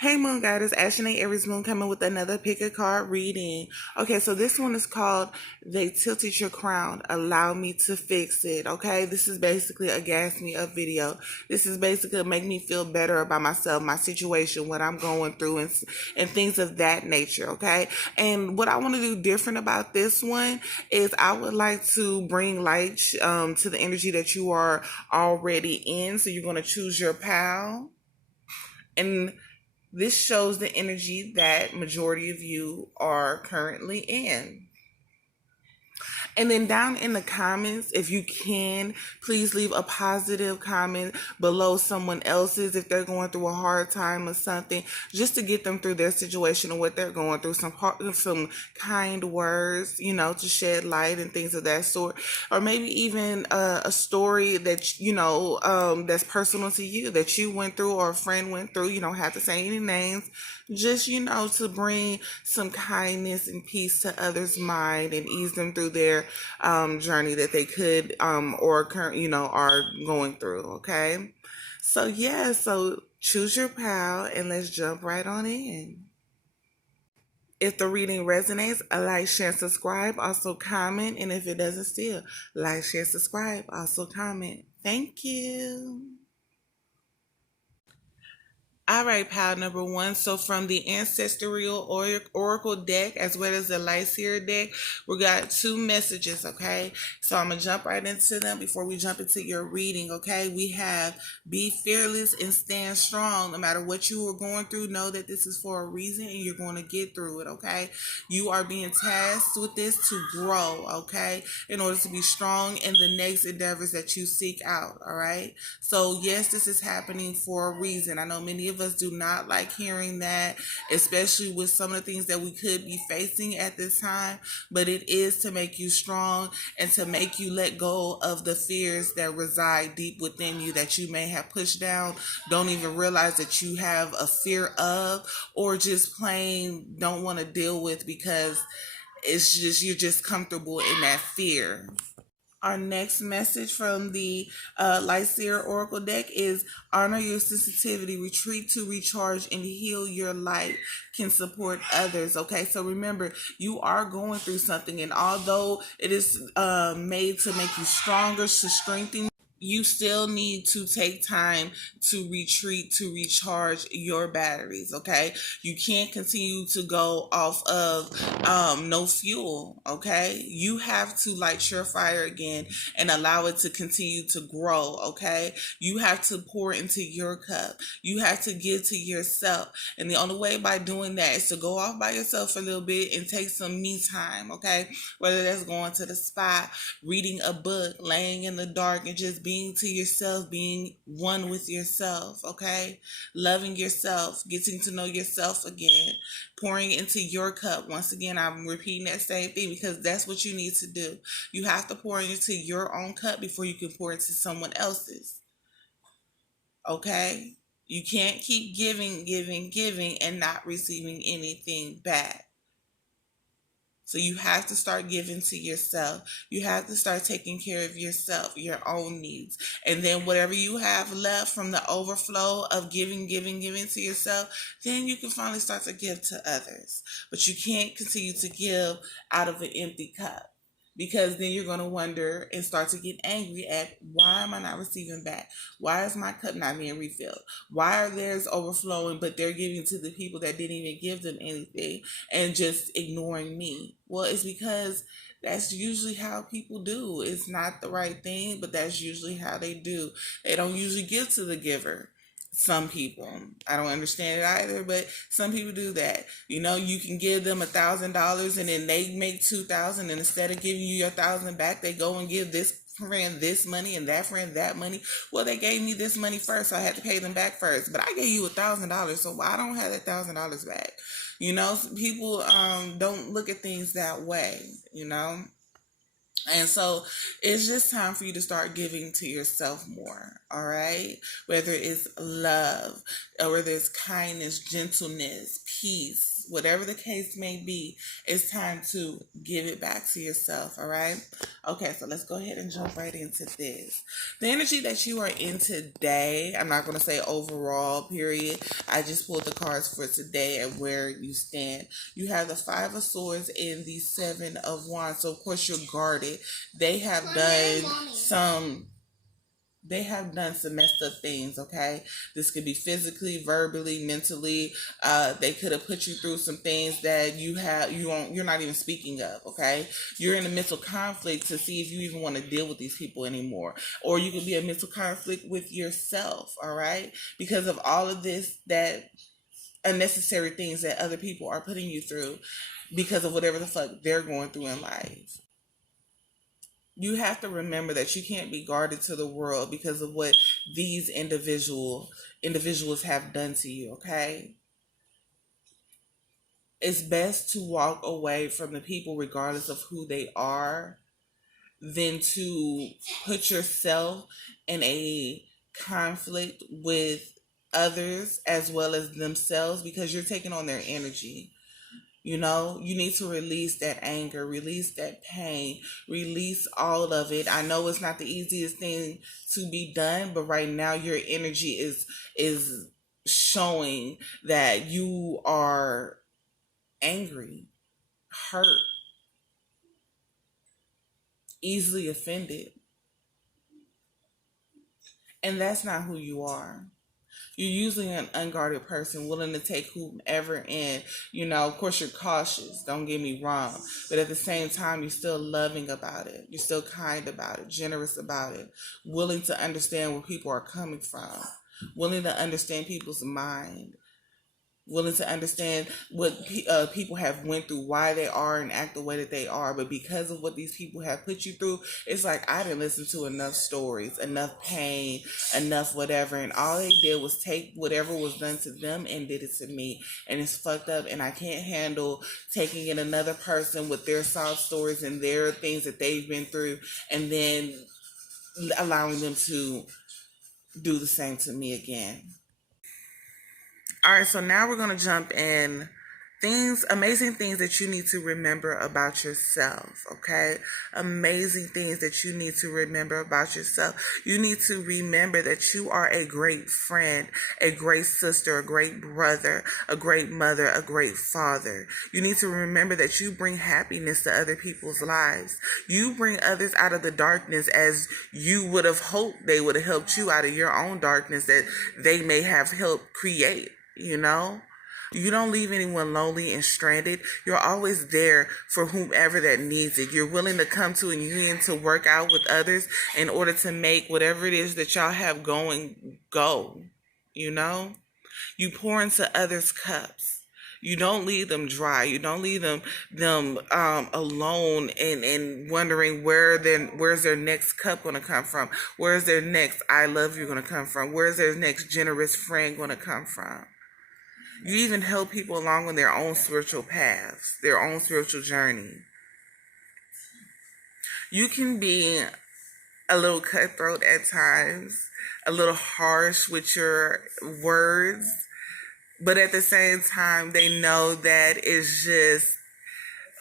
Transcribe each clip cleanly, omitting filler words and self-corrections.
Hey Moon Goddess, Ashley Aries Moon coming with another pick a card reading. Okay, so this one is called They Tilted Your Crown, Allow Me to Fix It. Okay, this is basically a gas me up video. This is basically make me feel better about myself, my situation, what I'm going through, and things of that nature. Okay, and what I want to do different about this one is I would like to bring light to the energy that you are already in. So you're going to choose your pal. And this shows the energy that majority of you are currently in. And then down in the comments, if you can, please leave a positive comment below someone else's if they're going through a hard time or something, just to get them through their situation and what they're going through. Some kind words, to shed light and things of that sort, or maybe even a story that that's personal to you that you went through or a friend went through. You don't have to say any names. Just, to bring some kindness and peace to others' mind and ease them through their journey that they could or are going through. Okay, so yeah, so choose your pal and let's jump right on in. If the reading resonates, like, share, subscribe, also comment, and if it doesn't still, like, share, subscribe, also comment. Thank you. All right, pal number one. So from the Ancestral Oracle deck as well as the Lyseer deck, we got two messages, okay? So I'm going to jump right into them before we jump into your reading, okay? We have be fearless and stand strong. No matter what you are going through, know that this is for a reason and you're going to get through it, okay? You are being tasked with this to grow, okay? In order to be strong in the next endeavors that you seek out, all right? So yes, this is happening for a reason. I know many of us do not like hearing that, especially with some of the things that we could be facing at this time, but it is to make you strong and to make you let go of the fears that reside deep within you that you may have pushed down, don't even realize that you have a fear of, or just plain don't want to deal with because you're just comfortable in that fear. Our next message from the Lyseer Oracle deck is honor your sensitivity, retreat to recharge, and heal your light can support others. Okay, so remember, you are going through something, and although it is made to make you stronger, to strengthen, you still need to take time to retreat, to recharge your batteries, okay? You can't continue to go off of no fuel, okay? You have to light your fire again and allow it to continue to grow, okay? You have to pour into your cup. You have to give to yourself. And the only way by doing that is to go off by yourself for a little bit and take some me time, okay? Whether that's going to the spa, reading a book, laying in the dark, and just being to yourself, being one with yourself, okay? Loving yourself, getting to know yourself again, pouring into your cup. Once again, I'm repeating that same thing because that's what you need to do. You have to pour into your own cup before you can pour into someone else's, okay? You can't keep giving, and not receiving anything back. So you have to start giving to yourself. You have to start taking care of yourself, your own needs. And then whatever you have left from the overflow of giving to yourself, then you can finally start to give to others. But you can't continue to give out of an empty cup, because then you're going to wonder and start to get angry at, why am I not receiving back? Why is my cup not being refilled? Why are theirs overflowing, but they're giving to the people that didn't even give them anything and just ignoring me? Well, it's because that's usually how people do. It's not the right thing, but that's usually how they do. They don't usually give to the giver. Some people, I don't understand it either, but some people do that. You can give them $1,000 and then they make 2,000, and instead of giving you your 1,000 back, they go and give this friend this money and that friend that money. Well, they gave me this money first, so I had to pay them back first, but I gave you $1,000, so why I don't have that $1,000 back? People don't look at things that way. And so it's just time for you to start giving to yourself more, all right? Whether it's love, or whether it's kindness, gentleness, peace, whatever the case may be, it's time to give it back to yourself, all right? Okay, so let's go ahead and jump right into this. The energy that you are in today, I'm not going to say overall, period. I just pulled the cards for today and where you stand. You have the Five of Swords and the Seven of Wands. So, of course, you're guarded. They have done some messed up things, okay? This could be physically, verbally, mentally. They could have put you through some things that you're not even speaking of, okay? You're in a mental conflict to see if you even want to deal with these people anymore. Or you could be a mental conflict with yourself, all right? Because of all of this, that unnecessary things that other people are putting you through because of whatever the fuck they're going through in life. You have to remember that you can't be guarded to the world because of what these individuals have done to you, okay? It's best to walk away from the people regardless of who they are than to put yourself in a conflict with others as well as themselves because you're taking on their energy. You know, you need to release that anger, release that pain, release all of it. I know it's not the easiest thing to be done, but right now your energy is showing that you are angry, hurt, easily offended. And that's not who you are. You're usually an unguarded person willing to take whomever in. You know, of course, you're cautious. Don't get me wrong. But at the same time, you're still loving about it. You're still kind about it, generous about it, willing to understand where people are coming from, willing to understand people's mind, willing to understand what people have went through, why they are and act the way that they are. But because of what these people have put you through, it's like I didn't listen to enough stories, enough pain, enough whatever, and all they did was take whatever was done to them and did it to me, and it's fucked up, and I can't handle taking in another person with their sob stories and their things that they've been through and then allowing them to do the same to me again. All right, so now we're going to jump in amazing things that you need to remember about yourself, okay? Amazing things that you need to remember about yourself. You need to remember that you are a great friend, a great sister, a great brother, a great mother, a great father. You need to remember that you bring happiness to other people's lives. You bring others out of the darkness as you would have hoped they would have helped you out of your own darkness that they may have helped create, you know? You don't leave anyone lonely and stranded. You're always there for whomever that needs it. You're willing to come to a union to work out with others in order to make whatever it is that y'all have going go. You know? You pour into others' cups. You don't leave them dry. You don't leave them alone and wondering where's their next cup going to come from? Where's their next I love you going to come from? Where's their next generous friend going to come from? You even help people along on their own spiritual paths, their own spiritual journey. You can be a little cutthroat at times, a little harsh with your words, but at the same time, they know that it's just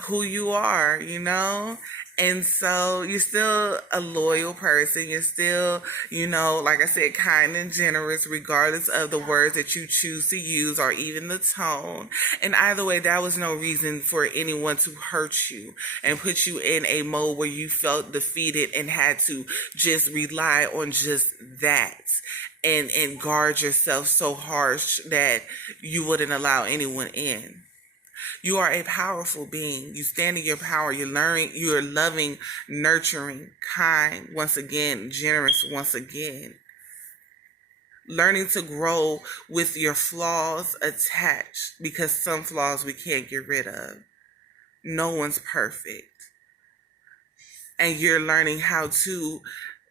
who you are, you know? And so you're still a loyal person. You're still, like I said, kind and generous, regardless of the words that you choose to use or even the tone. And either way, that was no reason for anyone to hurt you and put you in a mode where you felt defeated and had to just rely on just that and guard yourself so harsh that you wouldn't allow anyone in. You are a powerful being. You stand in your power. You're loving, nurturing, kind, once again, generous, once again. Learning to grow with your flaws attached, because some flaws we can't get rid of. No one's perfect. And you're learning how to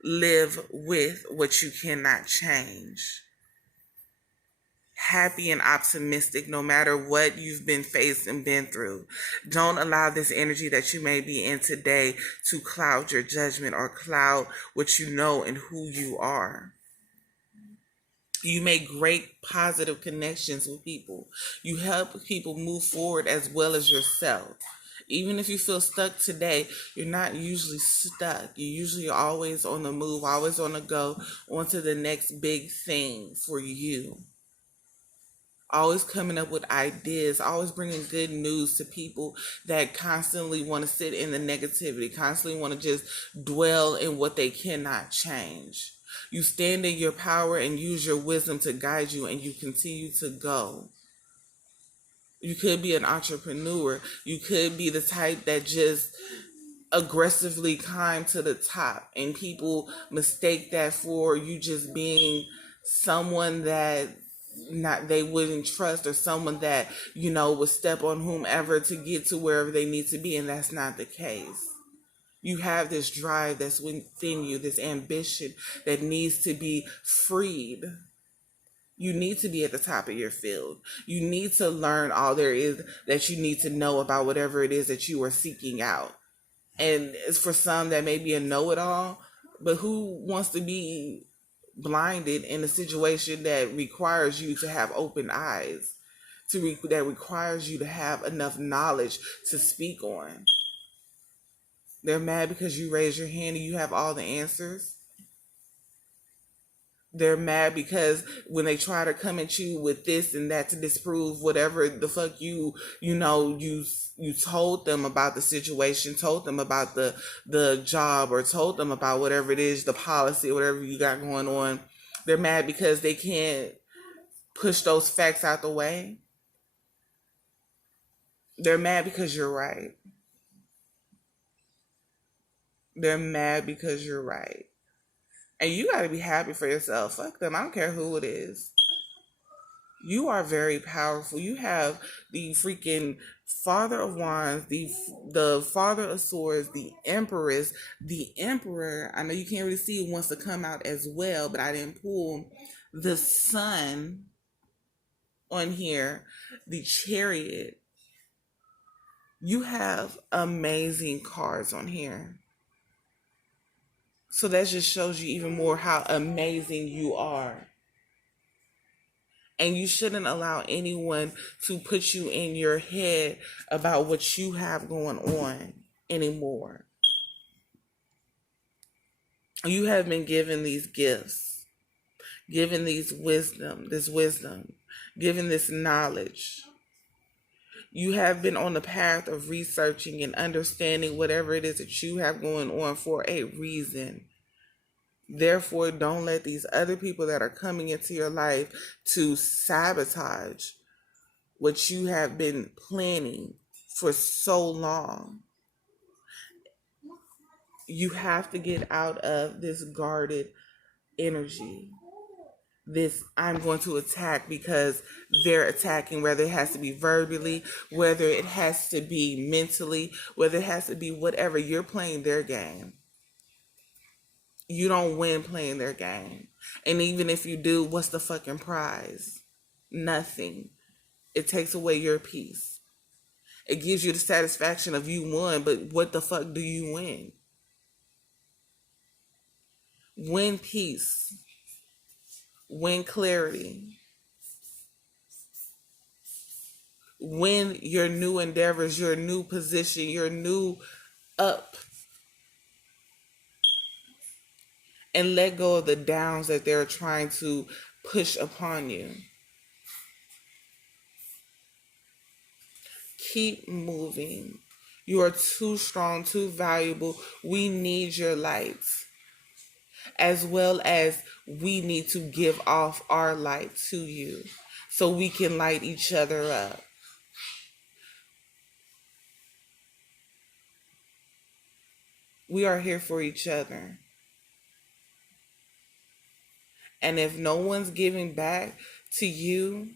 live with what you cannot change. Happy and optimistic no matter what you've been faced and been through. Don't allow this energy that you may be in today to cloud your judgment or cloud what you know and who you are. You make great positive connections with people. You help people move forward as well as yourself. Even if you feel stuck today, you're not usually stuck. You're usually always on the move, always on the go, on to the next big thing for you. Always coming up with ideas, always bringing good news to people that constantly want to sit in the negativity, constantly want to just dwell in what they cannot change. You stand in your power and use your wisdom to guide you, and you continue to go. You could be an entrepreneur. You could be the type that just aggressively climb to the top, and people mistake that for you just being someone that not they wouldn't trust, or someone that would step on whomever to get to wherever they need to be, and that's not the case. You have this drive that's within you, this ambition that needs to be freed. You need to be at the top of your field. You need to learn all there is that you need to know about whatever it is that you are seeking out. And it's for some that may be a know-it-all, but who wants to be blinded in a situation that requires you to have open eyes, that requires you to have enough knowledge to speak on? They're mad because you raise your hand and you have all the answers. They're mad because when they try to come at you with this and that to disprove whatever the fuck you told them about the situation, told them about the job, or told them about whatever it is, the policy, whatever you got going on. They're mad because they can't push those facts out the way. They're mad because you're right. They're mad because you're right. And you got to be happy for yourself. Fuck them. I don't care who it is. You are very powerful. You have the freaking Father of Wands, the Father of Swords, the Empress, the Emperor. I know you can't really see who wants to come out as well, but I didn't pull the Sun on here, the Chariot. You have amazing cards on here. So that just shows you even more how amazing you are. And you shouldn't allow anyone to put you in your head about what you have going on anymore. You have been given these gifts, given this wisdom, given this knowledge. You have been on the path of researching and understanding whatever it is that you have going on for a reason. Therefore, don't let these other people that are coming into your life to sabotage what you have been planning for so long. You have to get out of this guarded energy. This I'm going to attack because they're attacking, whether it has to be verbally, whether it has to be mentally, whether it has to be whatever. You're playing their game. You don't win playing their game. And even if you do, what's the fucking prize? Nothing. It takes away your peace. It gives you the satisfaction of you won, but what the fuck do you win? Win peace. Win clarity. Win your new endeavors, your new position, your new up. And let go of the downs that they're trying to push upon you. Keep moving. You are too strong, too valuable. We need your lights. As well as we need to give off our light to you so we can light each other up. We are here for each other. And if no one's giving back to you,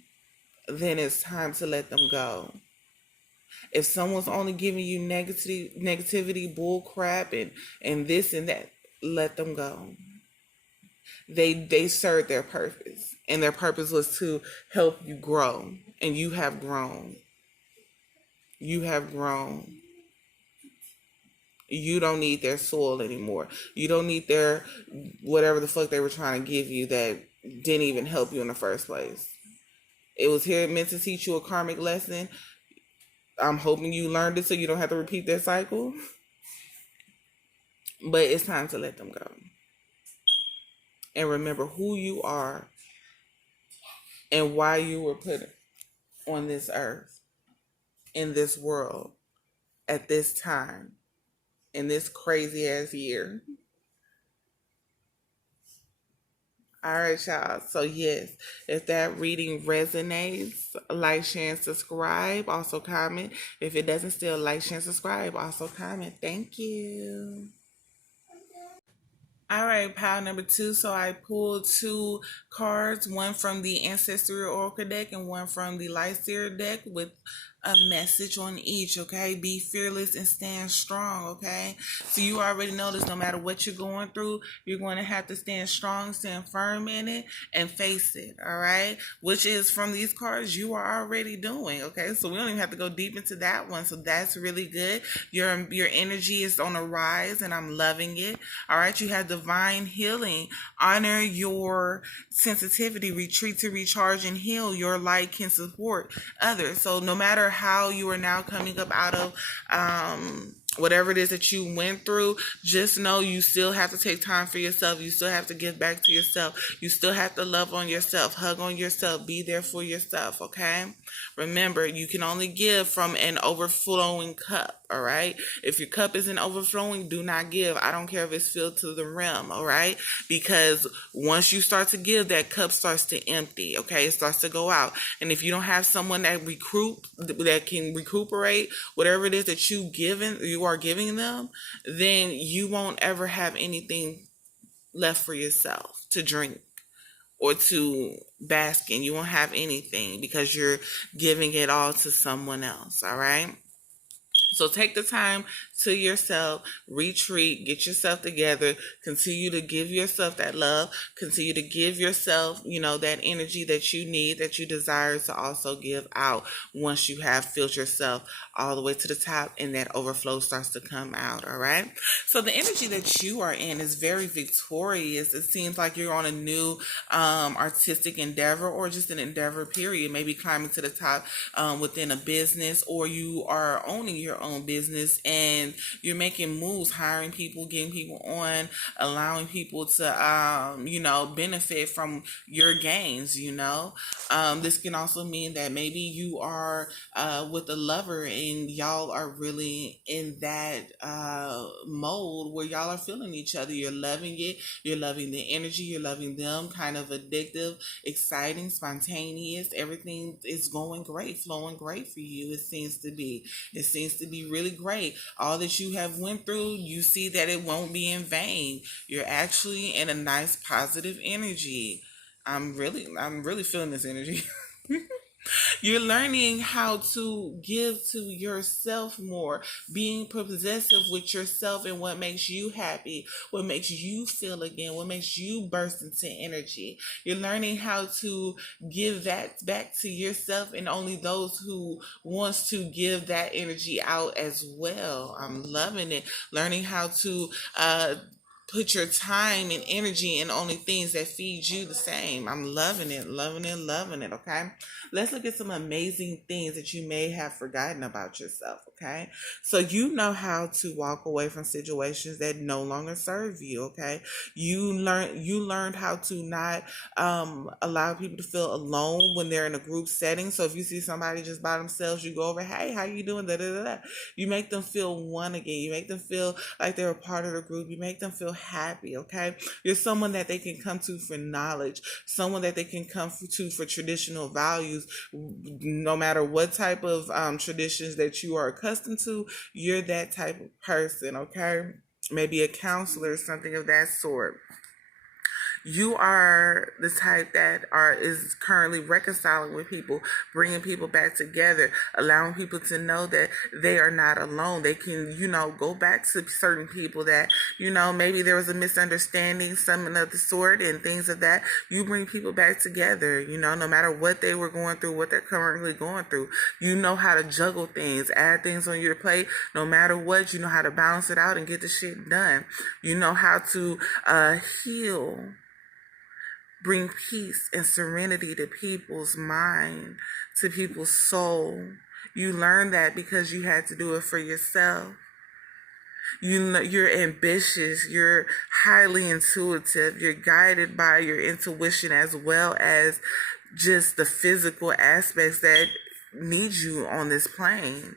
then it's time to let them go. If someone's only giving you negativity, bull crap, and this and that, let them go. They served their purpose, and their purpose was to help you grow, and you have grown. You have grown. You don't need their soil anymore. You don't need their whatever the fuck they were trying to give you that didn't even help you in the first place. It was here meant to teach you a karmic lesson. I'm hoping you learned it so you don't have to repeat that cycle. But it's time to let them go. And remember who you are and why you were put on this earth, in this world, at this time, in this crazy ass year. All right, y'all. So, yes, if that reading resonates, like, share, and subscribe. Also, comment. If it doesn't still, like, share, and subscribe. Also, comment. Thank you. All right, pile number 2. So I pulled 2 cards, one from the Ancestral Oracle deck and one from the Lyseer deck, with a message on each, okay? Be fearless and stand strong, okay? So you already know this, no matter what you're going through, you're going to have to stand strong, stand firm in it, and face it, all right? Which is, from these cards, you are already doing, okay? So we don't even have to go deep into that one, so that's really good. Your energy is on a rise, and I'm loving it, all right? You have divine healing. Honor your sensitivity. Retreat to recharge and heal. Your light can support others. So no matter how you are now coming up out of whatever it is that you went through, just know you still have to take time for yourself. You still have to give back to yourself. You still have to love on yourself, hug on yourself, be there for yourself, okay? Remember, you can only give from an overflowing cup, all right? If your cup isn't overflowing, do not give. I don't care if it's filled to the rim, all right? Because once you start to give, that cup starts to empty, okay? It starts to go out. And if you don't have someone that can recuperate whatever it is that you are giving them, then you won't ever have anything left for yourself to drink or to bask in. You won't have anything because you're giving it all to someone else, all right? So take the time to yourself, retreat, get yourself together, continue to give yourself that love, continue to give yourself, that energy that you need, that you desire to also give out once you have filled yourself all the way to the top and that overflow starts to come out, all right? So the energy that you are in is very victorious. It seems like you're on a new artistic endeavor or just an endeavor period, maybe climbing to the top within a business, or you are owning your own business and you're making moves, hiring people, getting people on, allowing people to benefit from your gains. This can also mean that maybe you are with a lover and y'all are really in that mode where y'all are feeling each other. You're loving it, you're loving the energy, you're loving them. Kind of addictive, exciting, spontaneous. Everything is going great, flowing great for you. It seems to be really great. All that you have went through, you see that it won't be in vain. You're actually in a nice positive energy. I'm really feeling this energy. You're learning how to give to yourself more, being possessive with yourself and what makes you happy, what makes you feel again, what makes you burst into energy. You're learning how to give that back to yourself and only those who wants to give that energy out as well. I'm loving it. Learning how to put your time and energy in only things that feed you the same. I'm loving it, loving it, loving it, okay? Let's look at some amazing things that you may have forgotten about yourself, okay? So you know how to walk away from situations that no longer serve you, okay? You learned how to not allow people to feel alone when they're in a group setting. So if you see somebody just by themselves, you go over, hey, how you doing? Da, da, da, da. You make them feel one again. You make them feel like they're a part of the group. You make them feel happy, okay? You're someone that they can come to for knowledge, someone that they can come to for traditional values. No matter what type of traditions that you are accustomed to, you're that type of person, okay? Maybe a counselor, something of that sort. You are the type that is currently reconciling with people, bringing people back together, allowing people to know that they are not alone. They can, go back to certain people that, maybe there was a misunderstanding, something of the sort, and things of that. You bring people back together, no matter what they were going through, what they're currently going through. You know how to juggle things, add things on your plate. No matter what, you know how to balance it out and get the shit done. You know how to heal bring peace and serenity to people's mind, to people's soul. You learn that because you had to do it for yourself. You're ambitious, you're highly intuitive, you're guided by your intuition as well as just the physical aspects that need you on this plane.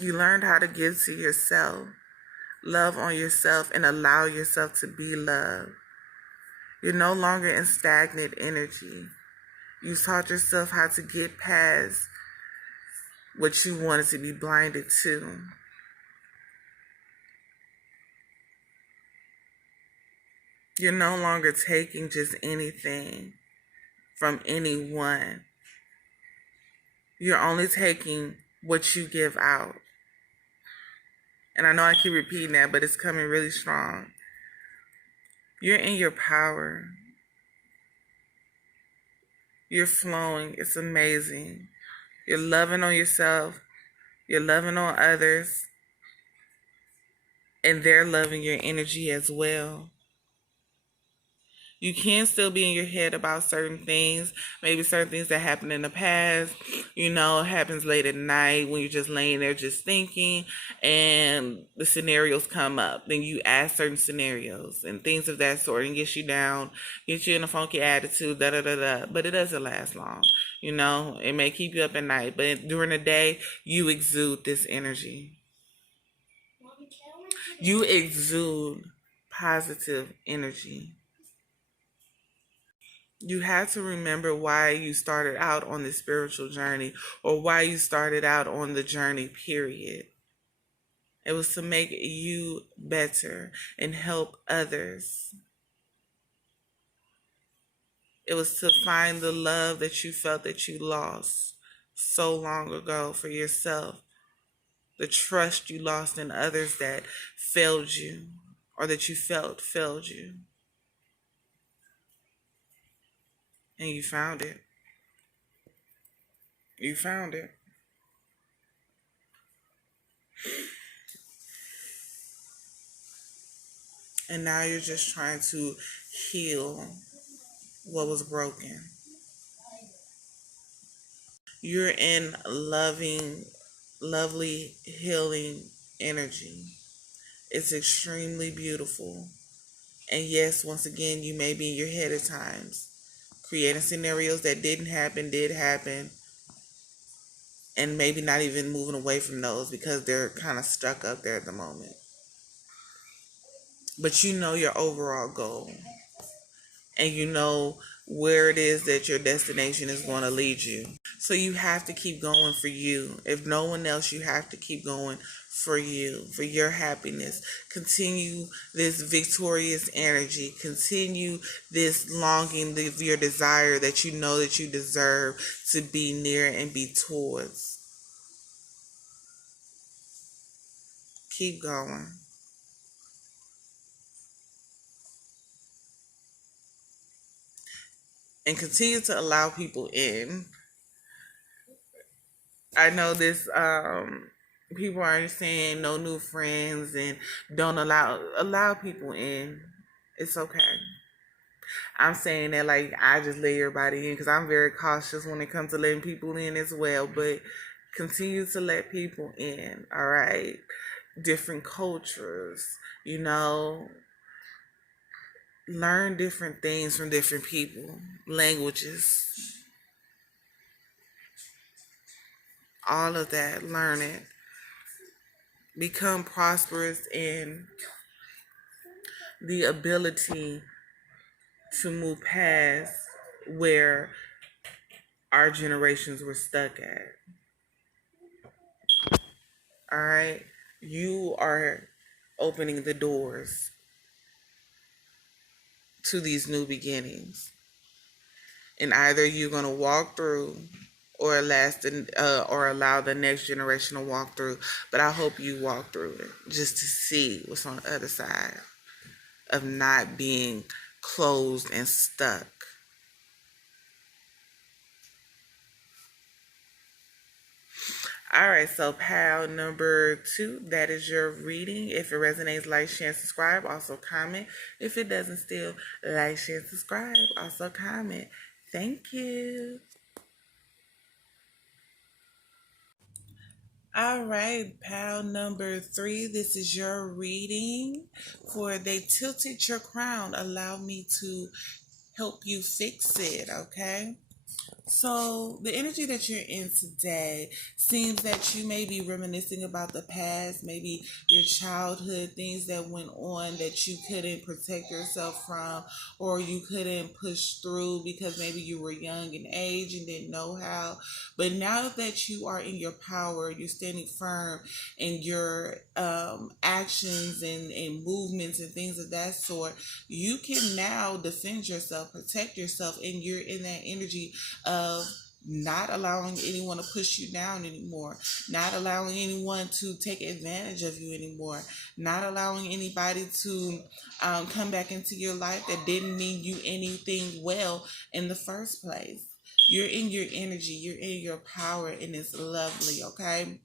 You learned how to give to yourself, love on yourself, and allow yourself to be loved. You're no longer in stagnant energy. You taught yourself how to get past what you wanted to be blinded to. You're no longer taking just anything from anyone. You're only taking what you give out. And I know I keep repeating that, but it's coming really strong. You're in your power. You're flowing. It's amazing. You're loving on yourself. You're loving on others. And they're loving your energy as well. You can still be in your head about certain things, maybe certain things that happened in the past, happens late at night when you're just laying there just thinking and the scenarios come up. Then you ask certain scenarios and things of that sort and gets you down, gets you in a funky attitude, but it doesn't last long. It may keep you up at night, but during the day, you exude this energy. You exude positive energy. You have to remember why you started out on this spiritual journey or why you started out on the journey, period. It was to make you better and help others. It was to find the love that you felt that you lost so long ago for yourself. The trust you lost in others that failed you or that you felt failed you. And you found it. You found it. And now you're just trying to heal what was broken. You're in loving, lovely, healing energy. It's extremely beautiful. And yes, once again, you may be in your head at times, creating scenarios that did happen, and maybe not even moving away from those because they're kind of stuck up there at the moment. But you know your overall goal. And you know where it is that your destination is going to lead you. So you have to keep going for you. If no one else, you have to keep going for you, for your happiness. Continue this victorious energy. Continue this longing of your desire that you know that you deserve to be near and be towards. Keep going. And continue to allow people in. I know this people are saying no new friends and don't allow people in. It's okay. I'm saying that like I just let everybody in because I'm very cautious when it comes to letting people in as well. But continue to let people in. All right, different cultures. Learn different things from different people, languages, all of that. Learn it. Become prosperous in the ability to move past where our generations were stuck at. All right? You are opening the doors to these new beginnings. And either you're going to walk through or allow the next generation to walk through. But I hope you walk through it just to see what's on the other side of not being closed and stuck. All right, so pile number two, that is your reading. If it resonates, like, share, and subscribe. Also comment. If it doesn't still, like, share, and subscribe. Also comment. Thank you. All right, pile number three, this is your reading for They Tilted Your Crown. Allow me to help you fix it, okay? So, the energy that you're in today seems that you may be reminiscing about the past, maybe your childhood, things that went on that you couldn't protect yourself from, or you couldn't push through because maybe you were young in age and didn't know how. But now that you are in your power, you're standing firm in your actions and movements and things of that sort, you can now defend yourself, protect yourself, and you're in that energy of not allowing anyone to push you down anymore, not allowing anyone to take advantage of you anymore, not allowing anybody to come back into your life that didn't mean you anything well in the first place. You're in your energy, you're in your power, and it's lovely, okay?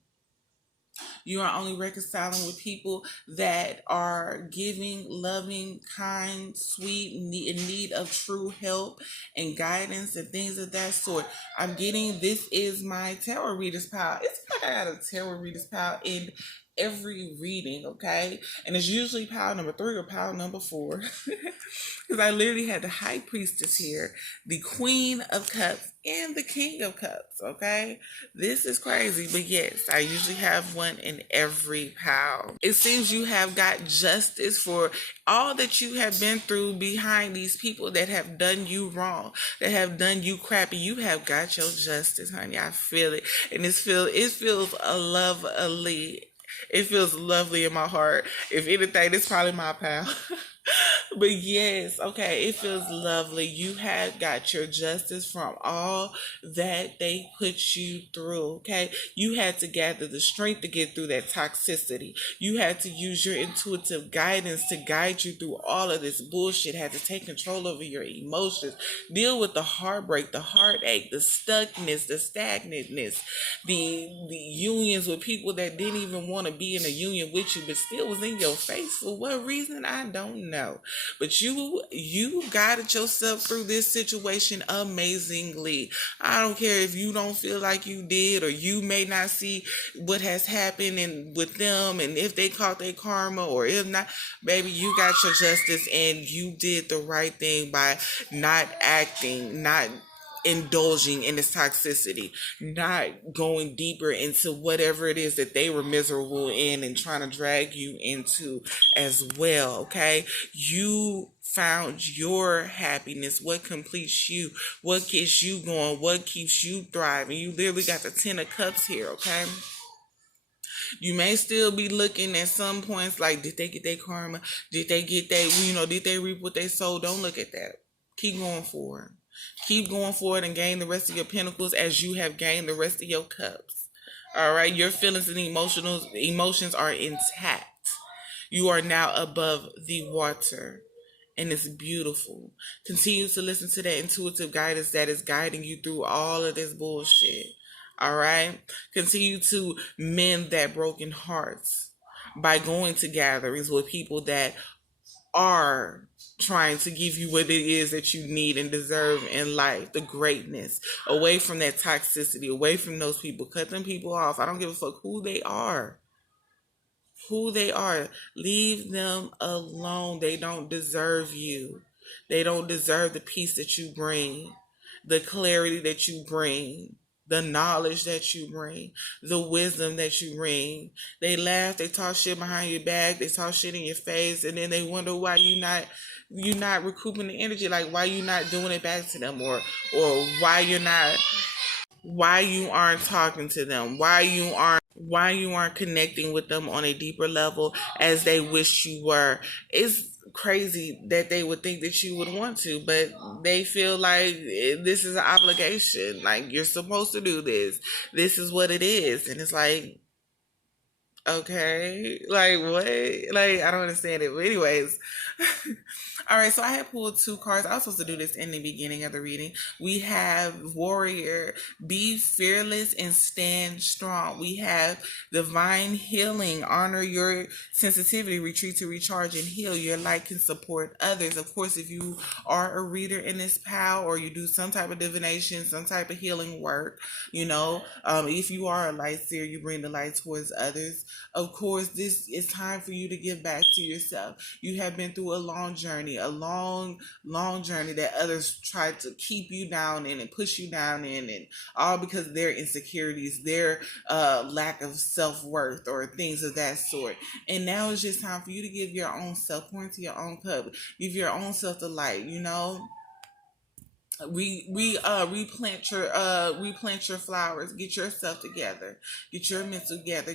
You are only reconciling with people that are giving, loving, kind, sweet, in need of true help and guidance and things of that sort. I'm getting this is my tarot reader's pile. It's like I got a tarot reader's pile in every reading, okay? And it's usually pile number three or pile number four. Because I literally had the high priestess here, the queen of cups, and the king of cups, okay? This is crazy, but yes, I usually have one in every pile. It seems you have got justice for all that you have been through behind these people that have done you wrong, that have done you crappy. You have got your justice, honey. I feel it. And it feels a lovely. It feels lovely in my heart. If anything, it's probably my pal. But yes, okay, it feels lovely. You have got your justice from all that they put you through, okay? You had to gather the strength to get through that toxicity. You had to use your intuitive guidance to guide you through all of this bullshit, had to take control over your emotions, deal with the heartbreak, the heartache, the stuckness, the stagnantness, the unions with people that didn't even want to be in a union with you, but still was in your face. For what reason? I don't know. But you guided yourself through this situation amazingly. I don't care if you don't feel like you did, or you may not see what has happened and with them, and if they caught their karma, or if not, baby, you got your justice, and you did the right thing by not acting, not indulging in this toxicity, not going deeper into whatever it is that they were miserable in and trying to drag you into as well, okay? You found your happiness, what completes you, what gets you going, what keeps you thriving. You literally got the 10 of cups here, okay? You may still be looking at some points like, did they get their karma? Did they get did they reap what they sowed? Don't look at that. Keep going forward. Keep going forward and gain the rest of your pentacles as you have gained the rest of your cups. All right, your feelings and emotions are intact. You are now above the water, and it's beautiful. Continue to listen to that intuitive guidance that is guiding you through all of this bullshit. All right, continue to mend that broken hearts by going to gatherings with people that are trying to give you what it is that you need and deserve in life, the greatness, away from that toxicity, away from those people. Cut them people off. I don't give a fuck who they are. Who they are. Leave them alone. They don't deserve you. They don't deserve the peace that you bring, the clarity that you bring, the knowledge that you bring, the wisdom that you bring. They laugh, they talk shit behind your back, they talk shit in your face, and then they wonder why you not recouping the energy, like why you not doing it back to them, or why you aren't talking to them, why you aren't connecting with them on a deeper level as they wish you were. It's crazy that they would think that you would want to, but they feel like this is an obligation, like you're supposed to do this, this is what it is. And it's like, Okay, like what? Like I don't understand it. But anyways, all right. So I had pulled two cards. I was supposed to do this in the beginning of the reading. We have Warrior, be fearless and stand strong. We have Divine Healing, honor your sensitivity, retreat to recharge and heal. Your light can support others. Of course, if you are a reader in this pal, or you do some type of divination, some type of healing work, if you are a light seer, you bring the light towards others. Of course, this is time for you to give back to yourself. You have been through a long journey, a long, long journey that others tried to keep you down in and push you down in, and all because their insecurities, their lack of self-worth or things of that sort. And now it's just time for you to give your own self, pour into your own cup, give your own self the light, replant your flowers, get yourself together, get your mental together,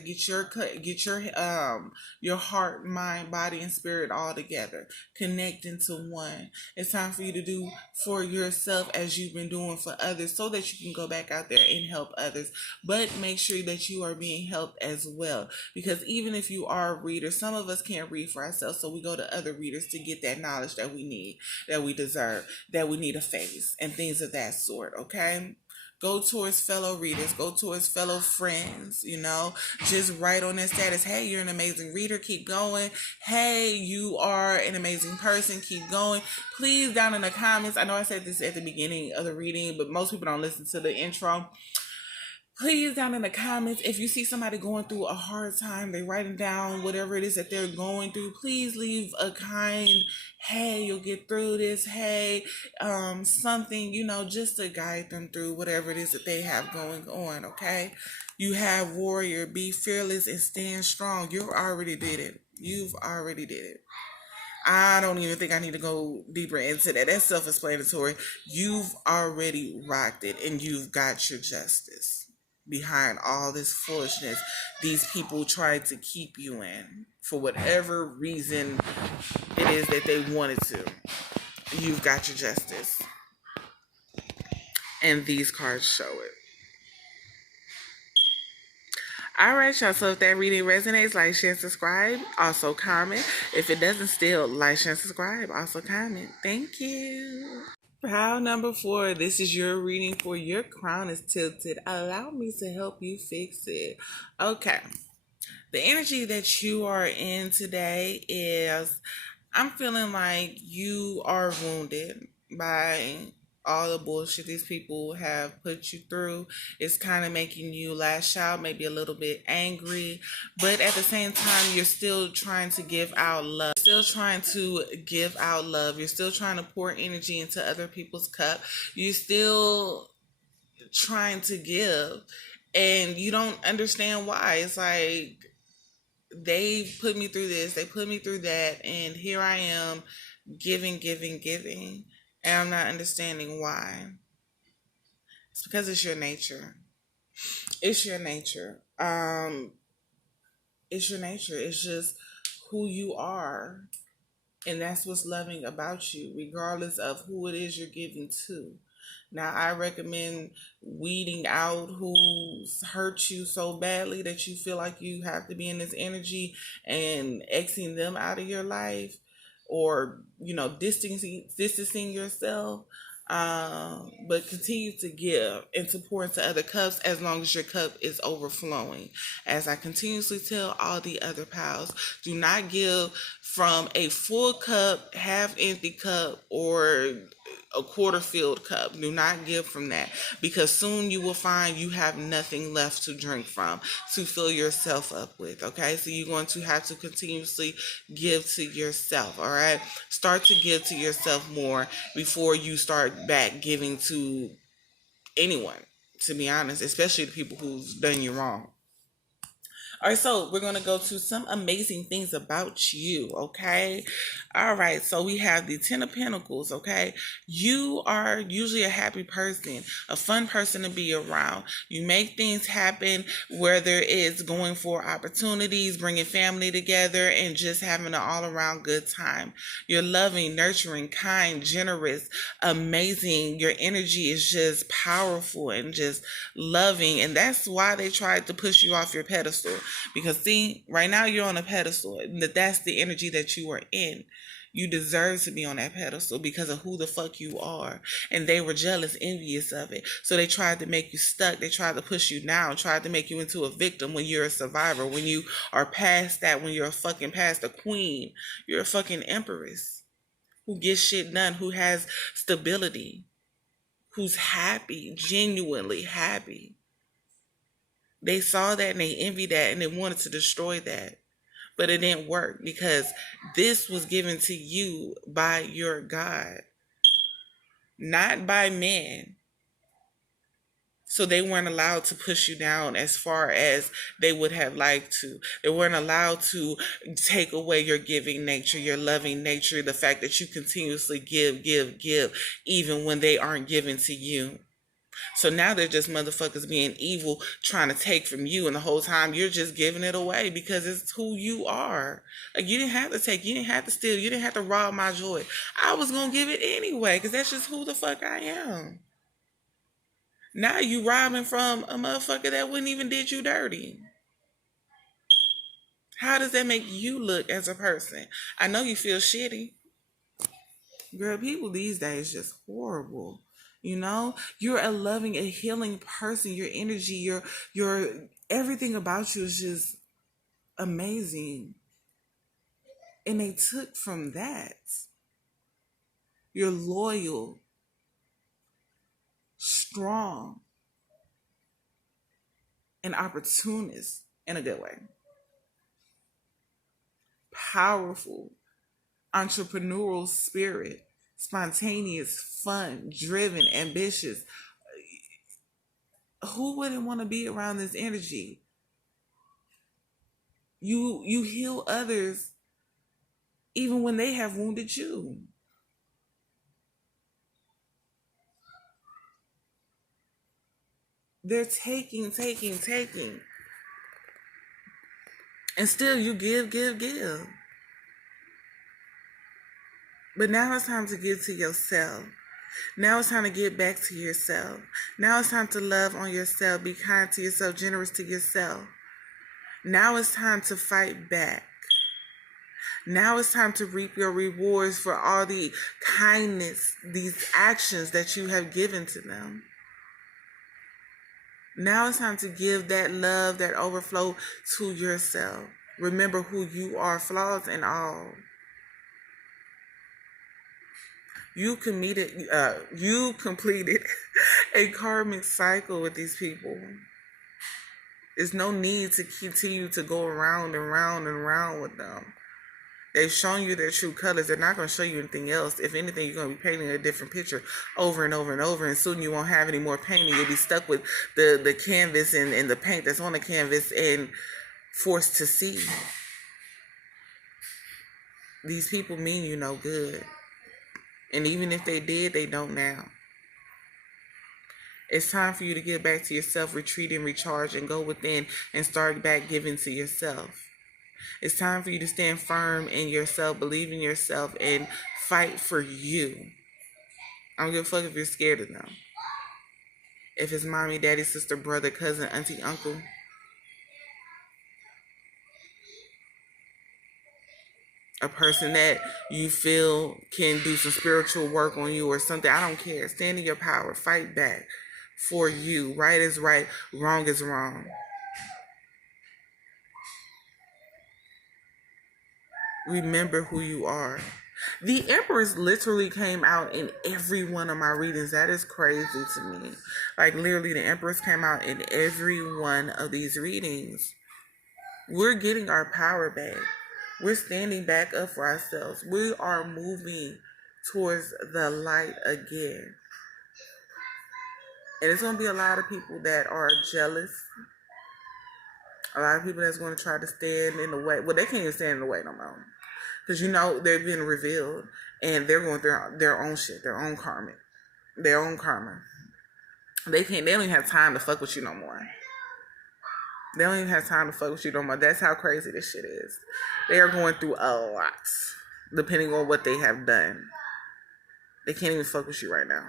your heart, mind, body, and spirit all together, connect into one. It's time for you to do for yourself as you've been doing for others, so that you can go back out there and help others. But make sure that you are being helped as well, because even if you are a reader, some of us can't read for ourselves, so we go to other readers to get that knowledge that we need, that we deserve, that we need a face and things of that sort. Okay, go towards fellow readers, go towards fellow friends, just write on their status, hey, you're an amazing reader, keep going. Hey, you are an amazing person, keep going. Please, down in the comments, I know I said this at the beginning of the reading, but most people don't listen to the intro. Please, down in the comments, if you see somebody going through a hard time, they writing down whatever it is that they're going through, please leave a kind, hey, you'll get through this, hey, something, just to guide them through whatever it is that they have going on, okay? You have Warrior, be fearless and stand strong. You already did it. You've already did it. I don't even think I need to go deeper into that. That's self-explanatory. You've already rocked it, and you've got your justice behind all this foolishness these people tried to keep you in for whatever reason it is that they wanted to. You've got your justice, and these cards show it. All right, y'all. So if that reading resonates, like, share, subscribe. Also comment. If it doesn't, still like, share, subscribe. Also comment. Thank you. Pile number 4. This is your reading for Your Crown is Tilted. Allow me to help you fix it. Okay. The energy that you are in today is, I'm feeling like you are wounded by all the bullshit these people have put you through. It's kind of making you lash out, maybe a little bit angry, but at the same time, you're still trying to give out love. You're still trying to give out love. You're still trying to pour energy into other people's cup. You're still trying to give, and you don't understand why. It's like, they put me through this, they put me through that, and here I am giving, and I'm not understanding why. It's because it's your nature. It's your nature. It's your nature. It's just who you are. And that's what's loving about you, regardless of who it is you're giving to. Now, I recommend weeding out who's hurt you so badly that you feel like you have to be in this energy, and Xing them out of your life, or, distancing yourself. But continue to give and to pour into other cups as long as your cup is overflowing. As I continuously tell all the other pals, do not give from a full cup, half empty cup, or a quarter filled cup. Do not give from that, because soon you will find you have nothing left to drink from, to fill yourself up with. Okay, so you're going to have to continuously give to yourself. All right, start to give to yourself more before you start back giving to anyone, to be honest, especially the people who's done you wrong. All right, so we're going to go to some amazing things about you, okay? All right, so we have the 10 of Pentacles, okay? You are usually a happy person, a fun person to be around. You make things happen, whether it's going for opportunities, bringing family together, and just having an all-around good time. You're loving, nurturing, kind, generous, amazing. Your energy is just powerful and just loving, and that's why they tried to push you off your pedestal. Because see, right now you're on a pedestal. That's the energy that you are in. You deserve to be on that pedestal because of who the fuck you are. And they were jealous, envious of it. So they tried to make you stuck. They tried to push you down, tried to make you into a victim when you're a survivor. When you are past that, when you're a fucking past a queen, you're a fucking empress who gets shit done, who has stability, who's happy, genuinely happy. They saw that and they envied that and they wanted to destroy that. But it didn't work because this was given to you by your God, not by men. So they weren't allowed to push you down as far as they would have liked to. They weren't allowed to take away your giving nature, your loving nature, the fact that you continuously give, even when they aren't giving to you. So now they're just motherfuckers being evil, trying to take from you, and the whole time you're just giving it away because it's who you are. Like, you didn't have to take, you didn't have to steal, you didn't have to rob my joy. I was gonna give it anyway because that's just who the fuck I am. Now you robbing from a motherfucker that wouldn't even did you dirty. How does that make you look as a person? I know you feel shitty. Girl, people these days just horrible. You know, you're a loving, a healing person. Your energy, your everything about you is just amazing. And they took from that. You're loyal, strong, and opportunist in a good way. Powerful, entrepreneurial spirit, spontaneous, fun, driven, ambitious. Who wouldn't want to be around this energy? You heal others even when they have wounded you. They're taking. And still you give. But now it's time to give to yourself. Now it's time to get back to yourself. Now it's time to love on yourself, be kind to yourself, generous to yourself. Now it's time to fight back. Now it's time to reap your rewards for all the kindness, these actions that you have given to them. Now it's time to give that love, that overflow to yourself. Remember who you are, flaws and all. You completed a karmic cycle with these people. There's no need to continue to go around and round and round with them. They've shown you their true colors. They're not going to show you anything else. If anything, you're going to be painting a different picture over and over and over. And soon you won't have any more painting. You'll be stuck with the canvas and the paint that's on the canvas and forced to see. These people mean you no good. And even if they did, they don't now. It's time for you to get back to yourself, retreat and recharge, and go within and start back giving to yourself. It's time for you to stand firm in yourself, believe in yourself, and fight for you. I don't give a fuck if you're scared of them. If it's mommy, daddy, sister, brother, cousin, auntie, uncle. A person that you feel can do some spiritual work on you or something. I don't care. Stand in your power. Fight back for you. Right is right. Wrong is wrong. Remember who you are. The Empress literally came out in every one of my readings. That is crazy to me. Like, literally, the Empress came out in every one of these readings. We're getting our power back. We're standing back up for ourselves. We are moving towards the light again. And it's going to be a lot of people that are jealous. A lot of people that's going to try to stand in the way. Well, they can't even stand in the way no more. Because, you know, they've been revealed. And they're going through their own shit. Their own karma. They don't even have time to fuck with you no more. They don't even have time to fuck with you no more. That's how crazy this shit is. They are going through a lot, depending on what they have done. They can't even fuck with you right now.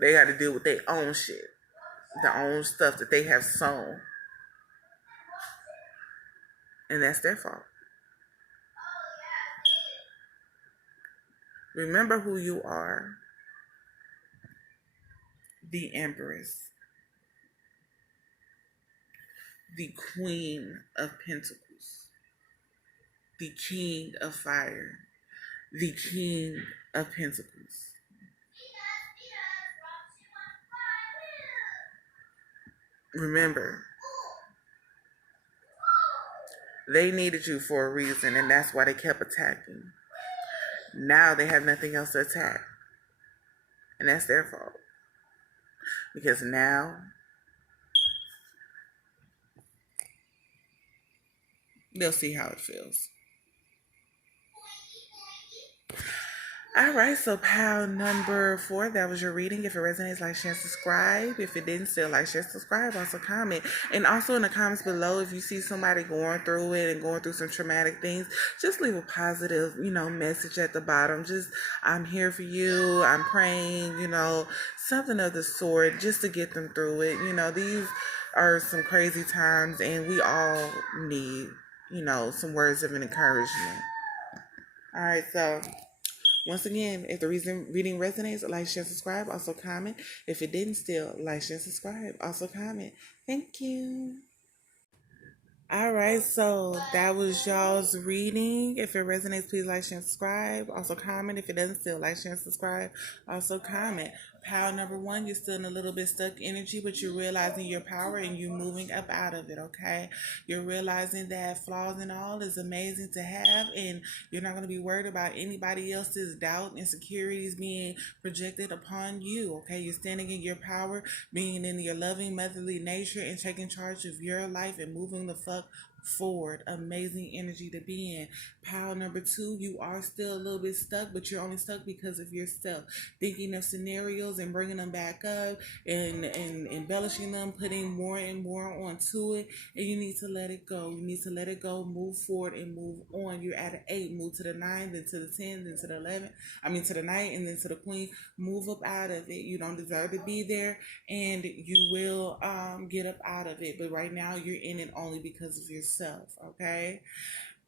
They got to deal with their own shit, their own stuff that they have sown. And that's their fault. Remember who you are. The Empress. The Queen of Pentacles. The King of Fire. The King of Pentacles. Remember, they needed you for a reason, and that's why they kept attacking. Now they have nothing else to attack. And that's their fault. Because now they'll see how it feels. All right, so pile number 4, that was your reading. If it resonates, like, share, subscribe. If it didn't, still like, share, subscribe. Also comment. And also in the comments below, if you see somebody going through it and going through some traumatic things, just leave a positive, message at the bottom. Just, I'm here for you. I'm praying, something of the sort, just to get them through it. These are some crazy times, and we all need, some words of encouragement. All right, so once again, if the reading resonates, like, share, subscribe. Also comment. If it didn't, still like, share, subscribe. Also comment. Thank you. All right, so that was y'all's reading. If it resonates, please like, share, and subscribe. Also comment. If it doesn't, still like, share, and subscribe. Also comment. Pile number 1, you're still in a little bit stuck energy, but you're realizing your power and you're moving up out of it, okay? You're realizing that flaws and all is amazing to have, and you're not going to be worried about anybody else's doubt and insecurities being projected upon you, okay? You're standing in your power, being in your loving, motherly nature, and taking charge of your life and moving the fuck forward. Amazing energy to be in. Pile number 2, you are still a little bit stuck, but you're only stuck because of yourself. Thinking of scenarios and bringing them back up and embellishing them, putting more and more onto it, and you need to let it go. You need to let it go, move forward, and move on. You're at an 8, move to the 9, then to the 10, then to the 11. To the Knight, and then to the Queen. Move up out of it. You don't deserve to be there, and you will get up out of it. But right now, you're in it only because of yourself. Okay.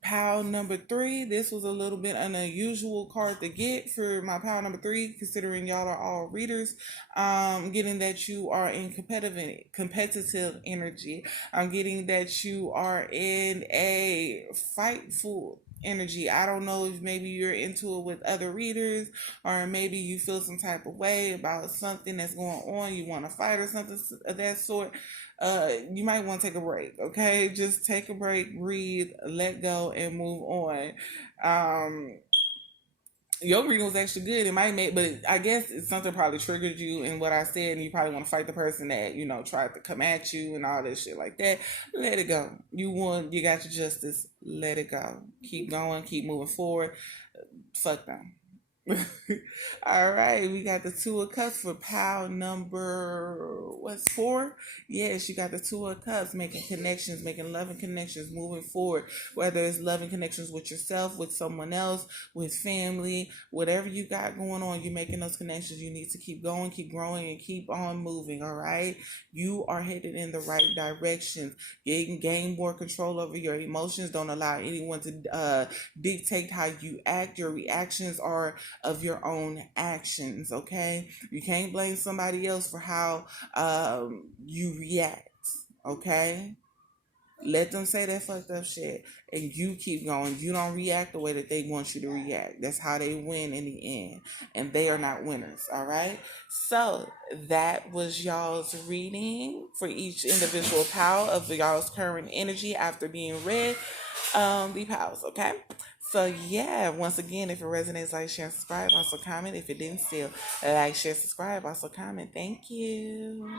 Pile number 3, this was a little bit an unusual card to get for my pile number 3, considering y'all are all readers. Getting that you are in competitive energy. I'm getting that you are in a fightful energy. I don't know if maybe you're into it with other readers, or maybe you feel some type of way about something that's going on. You want to fight or something of that sort. You might want to take a break, okay? Just take a break, breathe, let go, and move on. Your reading was actually good. It might make, but I guess it's something probably triggered you in what I said, and you probably want to fight the person that, tried to come at you and all this shit like that. Let it go. You won. You got your justice. Let it go. Keep going. Keep moving forward. Fuck them. All right, we got the 2 of Cups for pile number 4. Yes, you got the 2 of Cups, making connections, making loving connections, moving forward. Whether it's loving connections with yourself, with someone else, with family, whatever you got going on, you're making those connections. You need to keep going, keep growing, and keep on moving. All right, you are headed in the right direction. You can gain more control over your emotions. Don't allow anyone to dictate how you act. Your reactions are of your own actions, okay? You can't blame somebody else for how you react, okay? Let them say that fucked up shit, and you keep going. You don't react the way that they want you to react. That's how they win in the end, and they are not winners, all right? So that was y'all's reading for each individual pile of y'all's current energy after being read. The piles, okay? So yeah, once again, if it resonates, like, share, subscribe. Also comment. If it didn't, still like, share, subscribe. Also comment. Thank you.